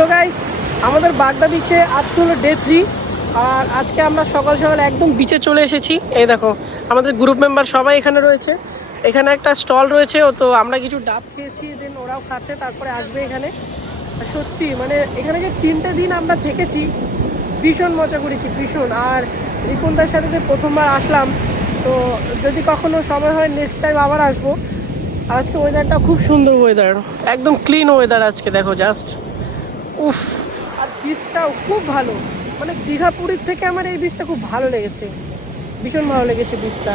So guys, আমাদের বাগদা বিচে আজকে হলো ডে 3। আর আজকে আমরা সকাল সকাল একদম বিচে চলে এসেছি। এই দেখো আমাদের গ্রুপ মেম্বার সবাই এখানে রয়েছে। এখানে একটা স্টল রয়েছে, তো আমরা কিছু ডাব খেয়েছি, দেন ওরাও খাচ্ছে, তারপরে আসবে এখানে। সত্যি মানে এখানে যে 3টে দিন আমরা থেকেছি, ভীষণ মজা করেছি, ভীষণ। আর রিপনদার সাথে যে প্রথমবার আসলাম, তো যদি কখনো সময় হয় নেক্সট টাইম আবার আসবো। আজকে ওয়েদারটা খুব সুন্দর ওয়েদার, একদম ক্লিন ওয়েদার আজকে, দেখো জাস্ট উফ। আর বীজটাও খুব ভালো, মানে দীঘা পুরীর থেকে আমার এই বীজটা খুব ভালো লেগেছে, ভীষণ ভালো লেগেছে বীজটা।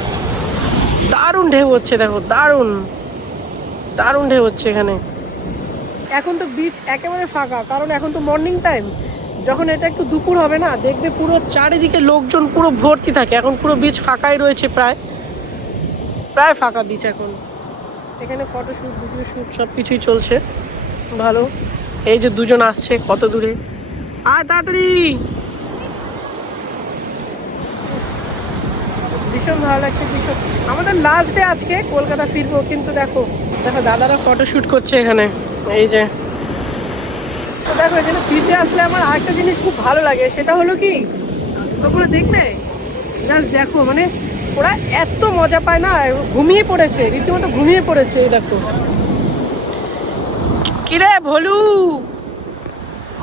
দারুণ ঢেউ হচ্ছে, দেখো দারুণ দারুণ ঢেউ হচ্ছে এখানে। এখন তো বিচ একেবারে ফাঁকা, কারণ এখন তো মর্নিং টাইম। যখন এটা একটু দুপুর হবে না, দেখবে পুরো চারিদিকে লোকজন পুরো ভর্তি থাকে। এখন পুরো বিচ ফাঁকাই রয়েছে, প্রায় ফাঁকা বিচ এখন। এখানে ফটোশ্যুট, ভিডিও শ্যুট সব কিছুই চলছে ভালো। এই যে দুজন আসছে কত দূরে, আর তাড়াতাড়ি। ভীষণ ভালো লাগছে, ভীষণ। আমাদের লাস্ট ডে আজকে, কলকাতা ফিরবো, কিন্তু দেখো দেখো দাদারা ফটোশ্যুট করছে এখানে। এই যে তো দেখো, এখানে বিচে আসলে আমার আরেকটা জিনিস খুব ভালো লাগে, সেটা হলো কি, ওগুলো দেখলে জাস্ট দেখো, মানে ওরা এত মজা পায় না, ঘুমিয়ে পড়েছে, রীতিমতো ঘুমিয়ে পড়েছে। এই দেখো, কিরে ভলু,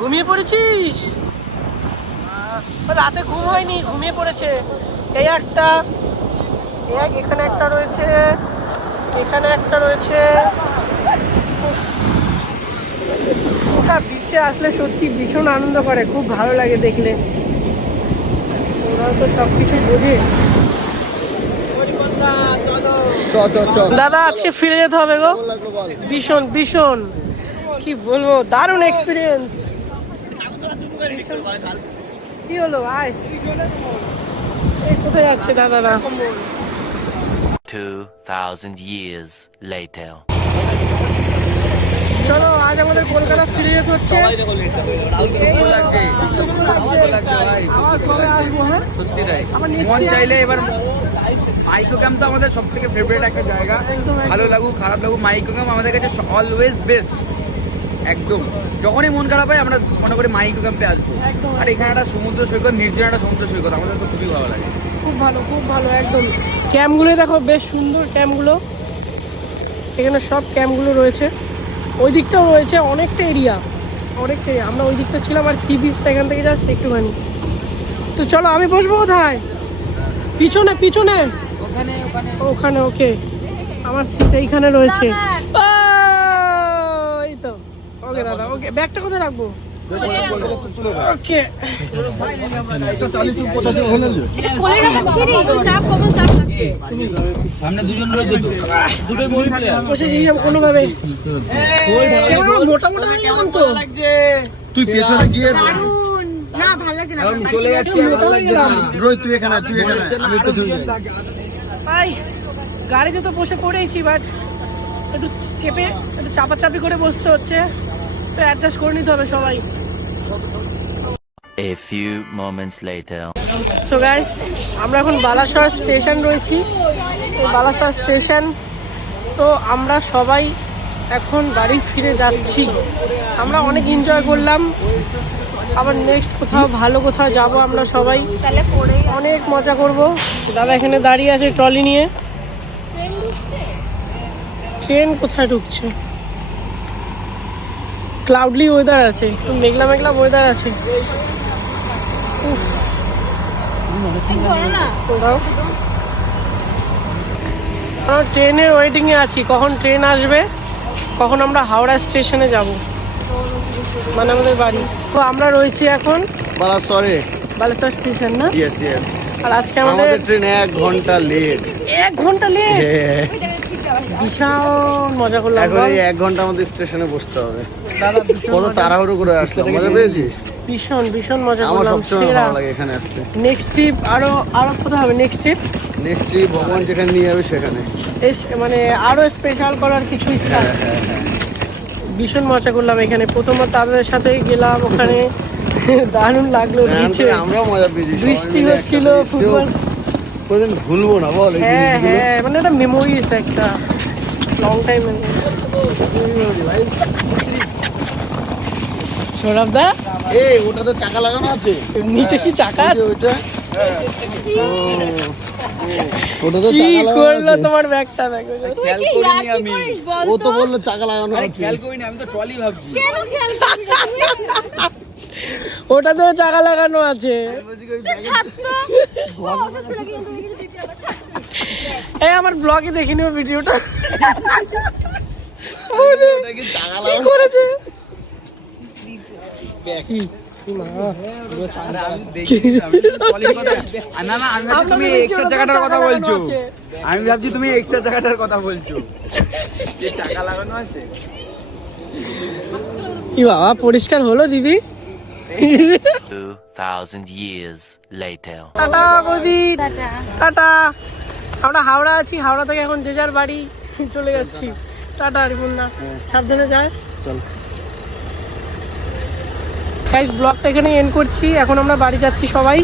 ঘুমিয়ে পড়েছিস? রাতে ঘুম হয়নি, ঘুমিয়ে পড়েছে। এই একটা, এখানে একটা রয়েছে, এখানে একটা রয়েছে। ওটা বিচে আসলে সত্যি ভীষণ আনন্দ করে, খুব ভালো লাগে দেখলে। ওরাও তো সব কিছু বোঝে। দাদা আজকে ফিরে যেতে হবে গো, ভীষণ ভীষণ, কি বলবো, দারুণ এক্সপিরিয়েন্স। কি হলো, আয়, এই কোথায় যাচ্ছে দাদারা? 2000 years later. চলো, আজ আমাদের কলকাতা ফিরে যেতে হচ্ছে। আবার কবে আসবো? হ্যাঁ সত্যি তাই, আমার মন চাইলে এবার মাইকো ক্যাম্প তো আমাদের সব থেকে ফেভারিট একটা জায়গা। ভালো লাগুক খারাপ লাগুক, মাইকো ক্যাম্প আমাদের কাছে অলওয়েজ বেস্ট। একদম যখনই মন খারাপ হয় আমরা মনে করি মাইকো ক্যাম্পে আসবো। আর এখানে একটা সমুদ্র সৈকত, নির্জন একটা সমুদ্র সৈকত, আমাদের তো খুবই ভালো লাগে। খুব ভালো, খুব ভালো একদম। ক্যাম্পগুলো দেখো, বেশ সুন্দর ক্যাম্পগুলো। এখানে সব ক্যাম্পগুলো রয়েছে, ওই দিকটাও রয়েছে, অনেকটা এরিয়া। আমরা ওই দিকটা ছিলাম, আর সি বিচটা এখান থেকে জাস্ট একটুখানি। তো চলো, আমি বসবো কোথায়? পিছনে পিছনে, ওখানে ওখানে ওখানে। ওকে, আমার সিট এইখানে রয়েছে। এই তো, ওকে দাদা, ওকে। ব্যাগটা কোথায় রাখবো? ওকে, সামনে দুজন রয়েছে তো, দুটোই বই ফেলে বসেছিলাম কোনোভাবে। মোটা মোটা হয়ে গেলাম তো। তুই পেছনে গিয়ে না ভালো লাগছে না, চলে যাচ্ছে। মোটা হয়ে গেলাম। রোহিত তুই এখানে আমি পেছনে যাই। ভাই, গাড়িতে তো বসে পড়েইছি, বাট একটু চেপে, একটু চাপাচাপি করে বসতে হচ্ছে, তো অ্যাডজাস্ট করে নিতে হবে সবাই। A few moments later. So guys, আমরা এখন বালাসর স্টেশন রয়েছি। বালাসর স্টেশন, তো আমরা সবাই এখন বাড়ি ফিরে যাচ্ছি। আমরা অনেক এনজয় করলাম, আবার নেক্সট কোথাও ভালো কোথাও যাব আমরা সবাই, অনেক মজা করব। দাদা এখানে দাঁড়িয়ে আছে ট্রলি নিয়ে। ট্রেন কোথায় ঢুকছে? ক্লাউডলি ওয়েদার আছে, মেঘলা মেঘলা ওয়েদার আছে। আমরা ট্রেনের ওয়েটিং এ আছি, কখন ট্রেন আসবে, কখন আমরা হাওড়া স্টেশনে যাব, মানে আমাদের বাড়ি। তো আমরা রয়েছি এখন বালাসরে। বালাসর স্টেশন না? Yes yes. আর আজকে আমাদের ট্রেন 1 ঘন্টা লেট। 1 ঘন্টা লেট। বিশাল মজা করলাম। এখন এই 1 ঘন্টা আমাদের স্টেশনে বসতে হবে। দাদা কত তাড়াহুড়ো করে আসলাম, মজা পেয়েছিস? ভীষণ ভীষণ মজা আমার করলাম। সবসময় ভালো লাগে এখানে আসতে। নেক্সট ট্রিপ আরো কোথাও হবে? নেক্সট ট্রিপ ভগবান যেখানে নিয়ে যাবে সেখানে, মানে আরো স্পেশাল করার কিছু ইচ্ছা। ভীষণ মজা করলাম এখানে। প্রথমবার তাদের সাথে গেলাম ওখানে, দারুণ লাগলো। আমরাও মজা পেয়েছি, বৃষ্টি হচ্ছিল, ফুটবল। কোনদিন ভুলবো না বল এই হ্যাঁ জিনিসগুলো। হ্যাঁ, মানে একটা মেমোরিজ, একটা লং টাইম। সৌরভ দা এই ওটা তো চাকা লাগানো আছে নিচে কি চাকা ওই যে ওইটা ও, ওটা তো কি চাকা লাগানো করলো আছে। তোমার ব্যাগটা দেখো খেয়াল কি করিনি ইয়ার্কি আমি করিস বল ও তো? তো বললো চাকা লাগানো আরে আছে খেয়াল করিনি, আমি তো ট্রলি ভাবছি। কেন খেয়াল করিস না তুই? ওটাতেও চাকা লাগানো আছে ছাড় তো। অবশ্য লাগে, তুমি কিছু দেখতে পাবা, ছাড়। এই আমার ব্লগে দেখে নিও ভিডিওটা ওটা কি চাকা কি লাগানো করেছে কি? কি মা? আরে আমি দেখিনি, আমি তো ট্রলির কথা- না না, আমি ভাবছি আমরা তুমি তো দেখছি এক্সট্রা ওটা জায়গাটার চাকা কথা লাগানো বলছো। আছে। আমি ভাবছি তুমি এক্সট্রা জায়গাটার কথা বলছো। যে চাকা লাগানো আছে। কি বাবা পরিষ্কার হলো দিদি 2,000 years later. টাটা বৌদি টাটা। টাটা আমরা হাওড়া আছি, হাওড়া থেকে এখন যে যার বাড়ি চলে যাচ্ছি। টাটা রিপুনদা, সাবধানে যাস। চল গাইস ব্লগটা এখানে এন্ড করছি, এখন আমরা বাড়ি যাচ্ছি সবাই।